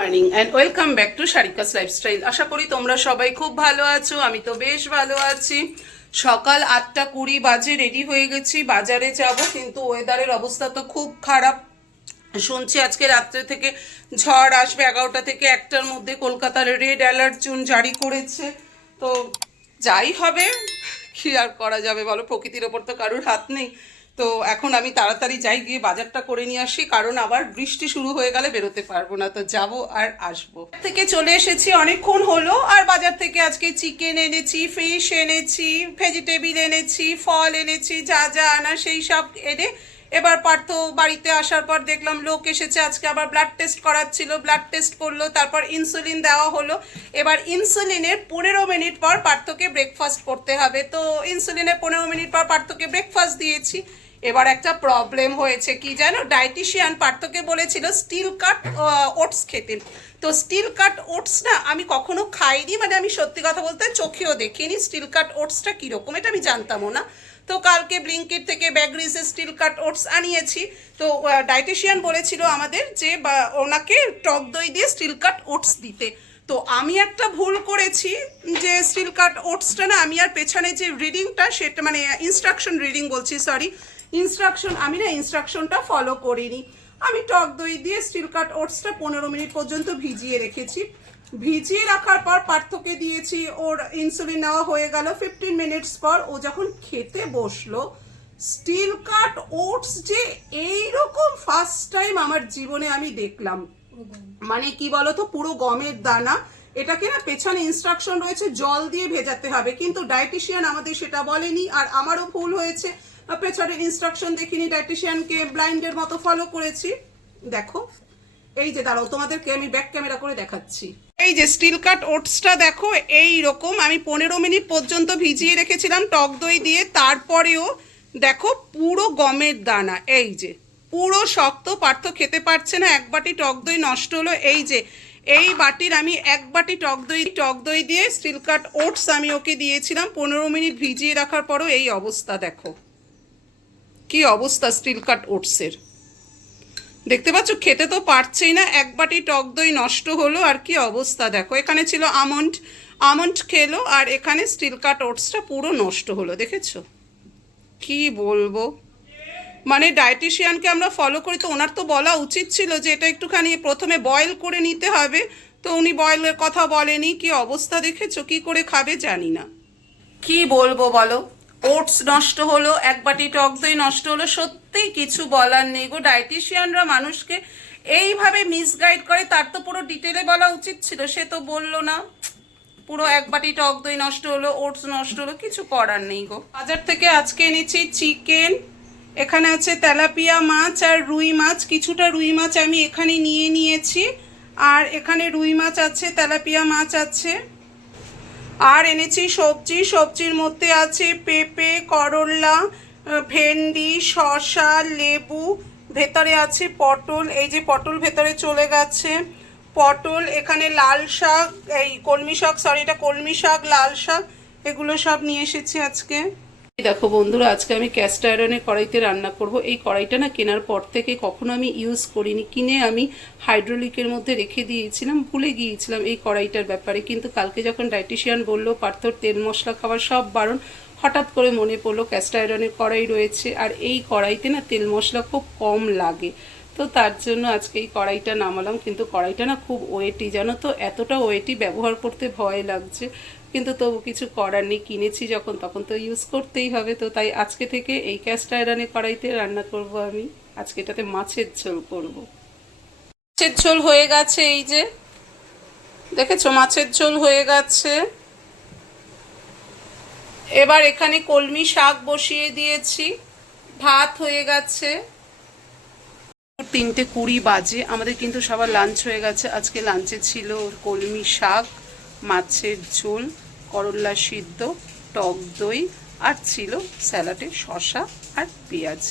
Morning and welcome back to সারিকাস lifestyle আশা করি তোমরা সবাই খুব ভালো আছো, আমি তো বেশ ভালো আছি। সকাল আটটা কুড়ি বাজে রেডি হয়ে গেছি, বাজারে যাব, কিন্তু ওয়েদারের অবস্থা তো খুব খারাপ। শুনছি আজকে রাত্রে থেকে ঝড় আসবে, এগারোটা থেকে একটার মধ্যে কলকাতার রেড অ্যালার্ট জোন জারি করেছে। তো যাই হবে, কি আর করা যাবে বলো, প্রকৃতির ওপর তো কারোর হাত নেই। তো এখন আমি তাড়াতাড়ি যাই গিয়ে বাজারটা করে নিয়ে আসি, কারণ আবার বৃষ্টি শুরু হয়ে গেলে বেরোতে পারব না। তো যাব আর আসব। থেকে চলে এসেছি, অনেকক্ষণ হলো। আর বাজার থেকে আজকে চিকেন এনেছি, ফিশ এনেছি, ভেজিটেবিল এনেছি, ফল এনেছি, যা যা আনা সেই সব এনে এবার পার্থ বাড়িতে আসার পর দেখলাম লোক এসেছে, আজকে আবার ব্লাড টেস্ট করাচ্ছিল। ব্লাড টেস্ট করল, তারপর ইনসুলিন দেওয়া হলো। এবার ইনসুলিনের পনেরো মিনিট পর পার্থকে ব্রেকফাস্ট করতে হবে। তো ইনসুলিনের পনেরো মিনিট পর পার্থকে ব্রেকফাস্ট দিয়েছি। এবার একটা প্রবলেম হয়েছে, কি জানো? ডায়েটিশিয়ান পার্থকে বলেছিল স্টিল কাট ওটস খেতে। তো স্টিল কাট ওটস না আমি কখনো খাইনি মানে আমি সত্যি কথা বলতে চোখেও দেখিনি। স্টিল কাট ওটসটা কীরকম এটা আমি জানতামও না। তো কালকে ব্লিঙ্কিট থেকে ব্যাগরিজে স্টিল কাট ওটস আনিয়েছি। তো ডায়েটিশিয়ান বলেছিল আমাদের যে, বা, ওনাকে টক দই দিয়ে স্টিল কাট ওটস দিতে। তো আমি একটা ভুল করেছি যে স্টিল কাট ওটসটা না, আমি আর পেছনে যে রিডিংটা সেটা মানে ইনস্ট্রাকশন রিডিং বলছি সরি ইনস্ট্রাকশন আমি না ইনস্ট্রাকশনটা ফলো করিনি। আমি টক দই দিয়ে স্টিল কাট ওটসটা পনেরো মিনিট পর্যন্ত ভিজিয়ে রেখেছি। ভিজিয়ে রাখার পর পার্থকে দিয়েছি, ওর ইনসুলিন নেওয়া হয়ে গেল। ফিফটিন মিনিটস পর ও যখন খেতে বসল স্টিল কাট ওটস যে এইরকম ফার্স্ট টাইম আমার জীবনে আমি দেখলাম। মানে কি বলতো, পুরো গমের দানা। এটাকে না পেছনে ইনস্ট্রাকশন রয়েছে, জল দিয়ে ভেজাতে হবে। কিন্তু ডায়েটিশিয়ান আমাদের সেটা বলেনি, আর আমারও ভুল হয়েছে। পেছনের ইনস্ট্রাকশন দেখিনি ডায়েটিশিয়ানকে ব্লাইন্ডের মতো ফলো করেছি। দেখো, এই যে দাঁড়াও, তোমাদেরকে আমি ব্যাক ক্যামেরা করে দেখাচ্ছি। এই যে স্টিল কাট ওটসটা দেখো এই রকম আমি পনেরো মিনিট পর্যন্ত ভিজিয়ে রেখেছিলাম, টক দই দিয়ে। তারপরেও দেখো, পুরো গমের দানা, এই যে, পুরো শক্ত, পার্থ খেতে পারছে না, এক বাটি টক দই নষ্ট হলো, এই যে, এই বাটির আমি এক বাটি টক দই টক দই দিয়ে স্টিল কাট ওটস আমি ওকে দিয়েছিলাম, পনেরো মিনিট ভিজিয়ে রাখার পরও এই অবস্থা, দেখো। কি অবস্থা স্টিল কাট ওটসের? দেখতে পাচ্ছ, খেতে তো পারছেই না, এক বাটি টক দই নষ্ট হলো, আর কি অবস্থা দেখো। এখানে ছিল আমন্ড আমন্ড খেলো, আর এখানে স্টিল কাট ওটসটা পুরো নষ্ট হলো, দেখেছ? কি বলব? মানে ডায়েটিশিয়ানকে আমরা ফলো করি, তো ওনার তো বলা উচিত ছিল যে এটা একটুখানি প্রথমে বয়েল করে নিতে হবে, তো উনি বয়েলের কথা বলেনি, কি অবস্থা দেখেছ? কি করে খাবে জানি না। কি বলব বলো? ওটস নষ্ট হলো, এক বাটি টক দই নষ্ট হলো, সত্যিই কিছু বলার নেই গো। ডায়েটিশিয়ানরা মানুষকে এইভাবে মিসগাইড করে, তার তো পুরো ডিটেলে বলা উচিত ছিল, সে তো বলল না। পুরো এক বাটি টক দই নষ্ট হলো ওটস নষ্ট হলো, কিছু করার নেই গো। বাজার থেকে আজকে এনেছি চিকেন এখানে আছে তেলাপিয়া মাছ আর রুই মাছ, কিছুটা রুই মাছ আমি এখানে নিয়ে নিয়েছি। আর এখানে রুই মাছ আছে, তেলাপিয়া মাছ আছে। আর এনেছি সবজি, সবজির মধ্যে আছে পেঁপে করল্লা ভেন্ডি শশা লেবু, ভেতরে আছে পটল, এই যে পটল ভেতরে চলে গেছে। পটল, এখানে লাল শাক, এই কলমি শাক সরি এটা কলমি শাক, লাল শাক, এগুলো সব নিয়ে এসেছি আজকে। দেখো বন্ধুরা, আজকে আমি ক্যাস্ট আয়রনের কড়াইতে রান্না করব। এই কড়াইটা না কেনার পর থেকে কখনো আমি ইউজ করিনি। কিনে আমি হাইড্রোলিকের মধ্যে রেখে দিয়েছিলাম, ভুলে গিয়েছিলাম এই কড়াইটার ব্যাপারে। কিন্তু কালকে যখন ডায়েটিশিয়ান বলল, পার্থর, তেল, মশলা, খাবার সব বারণ, হঠাৎ করে মনে পড়ল ক্যাস্ট আয়রনের কড়াই রয়েছে। আর এই কড়াইতে না তেল, মশলা খুব কম লাগে। তো তার জন্য আজকে এই কড়াইটা নামালাম। কিন্তু কড়াইটা না খুব ওয়েটি, জানো তো? এতটা ওয়েটি ব্যবহার করতে ভয় লাগছে। কিন্তু তবু কিছু করার নেই, কিনেছি যখন, তখন তো ইউজ করতেই হবে। তো তাই আজকে থেকে এই ক্যাস্ট আয়রনের কড়াইতে রান্না করব আমি। আজকে এটাতে মাছের ঝোল করব। মাছের ঝোল হয়ে গেছে এই যে। দেখেছ? মাছের ঝোল হয়ে গেছে। এবার এখানে কলমি শাক বসিয়ে দিয়েছি। ভাত হয়ে গেছে। তিনটে কুড়ি বাজে। আমাদের কিন্তু সবার লাঞ্চ হয়ে গেছে। আজকে লাঞ্চে ছিল কলমি শাক, মাছের ঝোল। করল্লা সিদ্ধ, টক দই, আর ছিল স্যালাডে শসা আর পেঁয়াজ।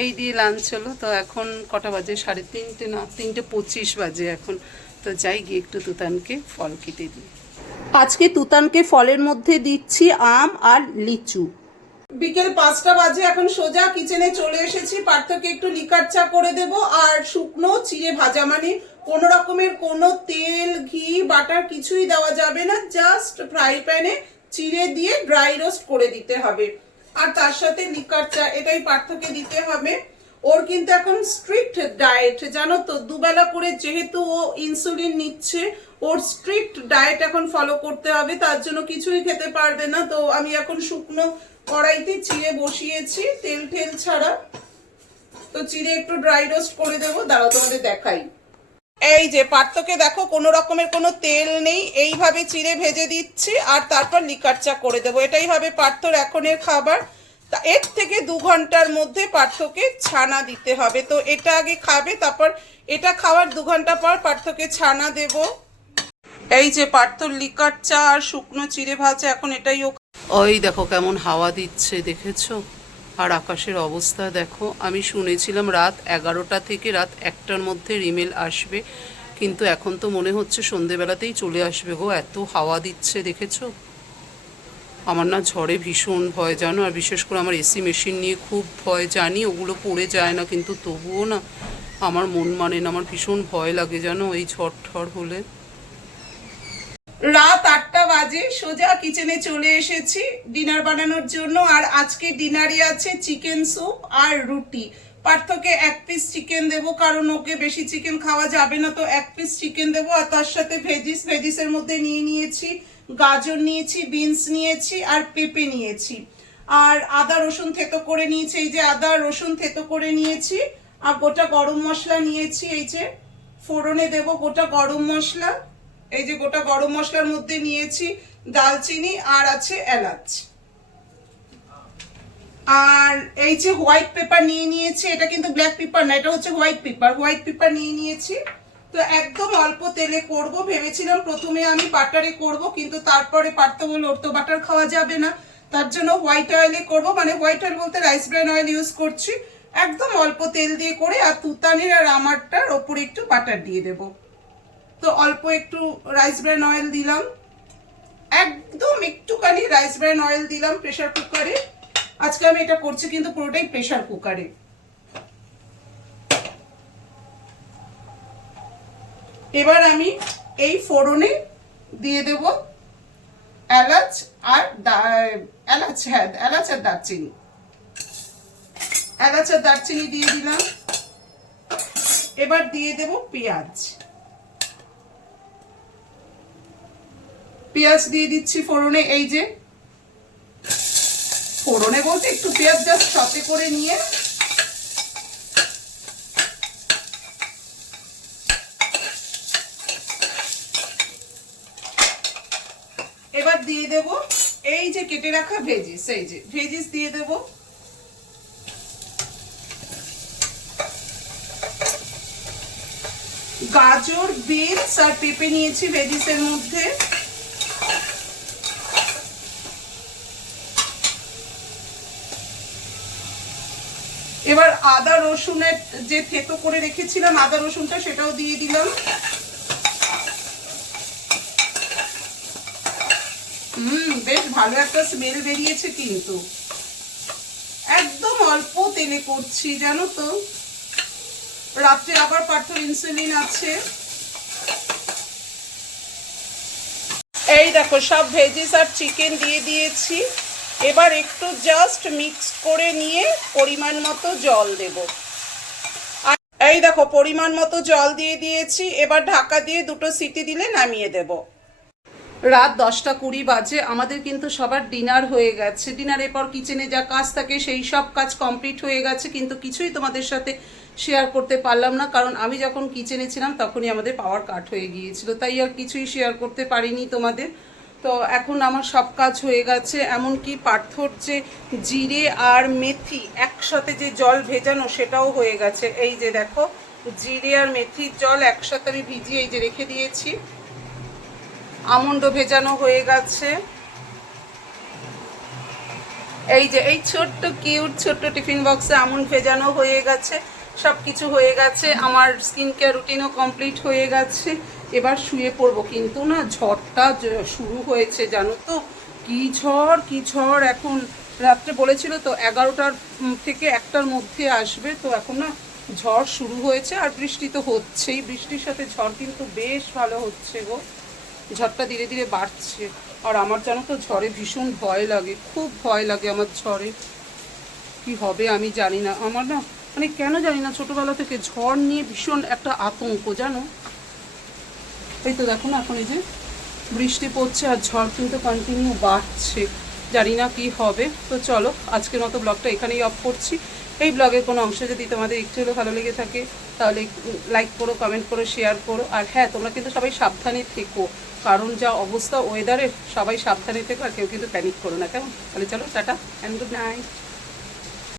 এই দিয়ে লাঞ্চ হলো। তো এখন কটা বাজে? সাড়ে তিনটে না, তিনটে পঁচিশ বাজে এখন। তো যাই গিয়ে একটু তুতানকে ফল কেটে দিই। আজকে তুতানকে ফলের মধ্যে দিচ্ছি আম আর লিচু। বিকেল পাঁচটা বাজে, এখন সোজা কিচেনে চলে এসেছি। পার্থকে একটু লিকার চা করে দেব, আর শুকনো চিড়ে ভাজা মানে কোনো রকমের কোনো তেল, ঘি, বাটার কিছুই দেওয়া যাবে না জাস্ট ফ্রাই প্যানে চিড়ে দিয়ে ড্রাই রোস্ট করে দিতে হবে। আর তার সাথে লিকার চা, এটাই পার্থক্য দিতে হবে। ওর কিন্তু এখন স্ট্রিক্ট ডায়েট জানো তো? দুবেলা করে যেহেতু ও ইনসুলিন নিচ্ছে, ওর স্ট্রিক্ট ডায়েট এখন ফলো করতে হবে। তার জন্য কিছুই খেতে পারবে না। তো আমি এখন শুকনো কড়াইতে চিড়ে বসিয়েছি, তেল টেল ছাড়া। তো চিড়ে একটু ড্রাই রোস্ট করে দেবো। দাঁড়াও, তোমাদের দেখাই। এই যে পার্থকে দেখো, কোনো রকমের কোনো তেল নেই, এইভাবে চিড়ে ভেজে দিচ্ছি আর তারপর লিকার চা করে দেবো। এটাই হবে পার্থর এখনের খাবার। তা এর থেকে দু ঘণ্টার মধ্যে পার্থকে ছানা দিতে হবে। তো এটা আগে খাবে, তারপর এটা খাওয়ার দু ঘণ্টা পর পার্থকে ছানা দেব। এই যে পার্থর লিকার চা আর শুকনো চিড়ে ভাজা, এখন এটাই ওই দেখো কেমন হাওয়া দিচ্ছে, দেখেছ? আর আকাশের অবস্থা দেখো, আমি শুনেছিলাম রাত এগারোটা থেকে রাত একটার মধ্যে রিমেল আসবে, কিন্তু এখন তো মনে হচ্ছে সন্ধেবেলাতেই চলে আসবে গো, এত হাওয়া দিচ্ছে দেখেছ? আমার না ঝড়ে ভীষণ ভয়, জানো? আর বিশেষ করে আমার এসি মেশিন নিয়ে খুব ভয়, জানি ওগুলো পড়ে যায় না, কিন্তু তবুও না আমার মন মানে না, আমার ভীষণ ভয় লাগে, জানো? এই ঝড় ঠড় হলে। রাত আটটা বাজে, সোজা কিচেনে চলে এসেছি ডিনার বানানোর জন্য। আর আজকে ডিনারে আছে চিকেন স্যুপ আর রুটি। পার্থকে এক পিস চিকেন দেবো, কারণ ওকে বেশি চিকেন খাওয়া যাবে না, তো এক পিস চিকেন দেবো। আর তার সাথে ভেজিস ভেজিসের মধ্যে নিয়ে নিয়েছি, গাজর নিয়েছি বিনস নিয়েছি আর পেঁপে নিয়েছি। আর আদা, রসুন থেতো করে নিয়েছি, এই যে আদা, রসুন থেতো করে নিয়েছি, আর গোটা গরম মশলা নিয়েছি, এই যে ফোড়নে দেব গোটা গরম মশলা। এই যে গোটা গরম মশলার মধ্যে নিয়েছি দালচিনি আর আছে এলাচ। আর এই যে হোয়াইট পেপার নিয়ে নিয়েছি, এটা কিন্তু ব্ল্যাক পেপার না, এটা হচ্ছে হোয়াইট পেপার হোয়াইট পেপার নিয়ে নিয়েছি। তো একদম অল্প তেলে করব, ভেবেছিলাম প্রথমে আমি বাটারে করব, কিন্তু তারপরে পারতে বলে ওর তো বাটার খাওয়া যাবে না। তার জন্য হোয়াইট অয়েলে করব মানে হোয়াইট অয়েল বলতে রাইস ব্র্যান অয়েল ইউজ করছি। একদম অল্প তেল দিয়ে করে, আর তুতানির আর আমারটার ওপরে একটু বাটার দিয়ে দেবো। তো অল্প একটু রাইস ব্র্যান অয়েল দিলাম। একদম একটুখানি রাইস ব্র্যান অয়েল দিলাম প্রেসার কুকারে আজকে আমি এটা করছি কিন্তু পুরোটাই প্রেসার কুকারে এবার আমি এই ফোড়নে দিয়ে দেব এলাচ আর এলাচ হ্যাঁ এলাচ আর দারচিনি। এলাচ আর দারচিনি দিয়ে দিলাম। এবার দিয়ে দেব পেঁয়াজ। পেঁয়াজ দিয়ে দিচ্ছি ফোড়নে, এই যে। ফোড়নে বলতে একটু পেঁয়াজ জাস্ট সতে করে নিয়ে। এবার দিয়ে দেব এই যে কেটে রাখা ভেজিস এই যে ভেজিস দিয়ে দেব। গাজর, বিনস আর পেঁপে নিয়েছি ভেজিসের মধ্যে। এবার আদা রসুনের যে থেতো করে রেখেছিলাম, আদা রসুনটা সেটাও দিয়ে দিলাম। হুম, বেশ ভালো একটা স্মেল বেরিয়েছে কিন্তু। একদম অল্প তেলে করছি, জানো তো। রাত্রে আবার পার্থ ইনসুলিন আছে। এই দেখো, সব ভেজিস আর চিকেন দিয়ে দিয়েছি। এবার একটু জাস্ট মিক্স করে নিয়ে পরিমাণ মতো জল দেব। এই দেখো, পরিমাণ মতো জল দিয়ে দিয়েছি, এবার ঢাকা দিয়ে দুটো সিটি দিলে নামিয়ে দেব। রাত দশটা কুড়ি বাজে, আমাদের কিন্তু সবার ডিনার হয়ে গেছে। ডিনারের পর কিচেনে যা কাজ থাকে, সেই সব কাজ কমপ্লিট হয়ে গেছে, কিন্তু কিছুই তোমাদের সাথে শেয়ার করতে পারলাম না, কারণ আমি যখন কিচেনে ছিলাম, তখনই আমাদের পাওয়ার কাট হয়ে গিয়েছিল। তাই আর কিছুই শেয়ার করতে পারিনি তোমাদের। তো এখন আমার সব কাজ হয়ে গেছে, এমনকি পার্থর যে জিরে আর মেথি একসাথে যে জল ভেজানো সেটাও হয়ে গেছে। এই যে দেখো, জিরে আর মেথির জল একসাথে আমি ভিজিয়ে এই যে রেখে দিয়েছি। আমন্ড ভেজানো হয়ে গেছে। এই যে, এই ছোট্ট কিউট ছোট্ট টিফিন বক্সে আমন্ড ভেজানো হয়ে গেছে সব কিছু হয়ে গেছে। আমার স্কিন কেয়ার রুটিনও কমপ্লিট হয়ে গেছে। এবার শুয়ে পড়ব। কিন্তু না, ঝড়টা শুরু হয়েছে, জানো তো? কি ঝড় কি ঝড়? এখন রাত্রে বলেছিল তো, এগারোটার থেকে একটার মধ্যে আসবে। তো এখন না, ঝড় শুরু হয়েছে আর বৃষ্টি তো হচ্ছেই। বৃষ্টির সাথে ঝড় কিন্তু বেশ ভালো হচ্ছে গো। ঝড়টা ধীরে ধীরে বাড়ছে। আর আমার জানো তো, ঝড়ে ভীষণ ভয় লাগে। খুব ভয় লাগে আমার ঝড়ে। কি হবে আমি জানি না। আমার না মানে কেন জানি না, ছোটবেলা থেকে ঝড় নিয়ে ভীষণ একটা আতঙ্ক, জানো? এই তো দেখো না এখন এই যে বৃষ্টি পড়ছে আর ঝড় কিন্তু কন্টিনিউ বাড়ছে। জানি না কী হবে। তো চলো, আজকের মতো ব্লগটা এখানেই অফ করছি। এই ব্লগের কোনো অংশ যদি তোমাদের একটু হলেও ভালো লেগে থাকে, তাহলে লাইক করো কমেন্ট করো শেয়ার করো। আর হ্যাঁ তোমরা কিন্তু সবাই সাবধানে থেকো, কারণ যা অবস্থা ওয়েদারের সবাই সাবধানে থেকো আর কেউ কিন্তু প্যানিক করো না। কেমন? তাহলে চলো, টাটা অ্যান্ড গুড নাইট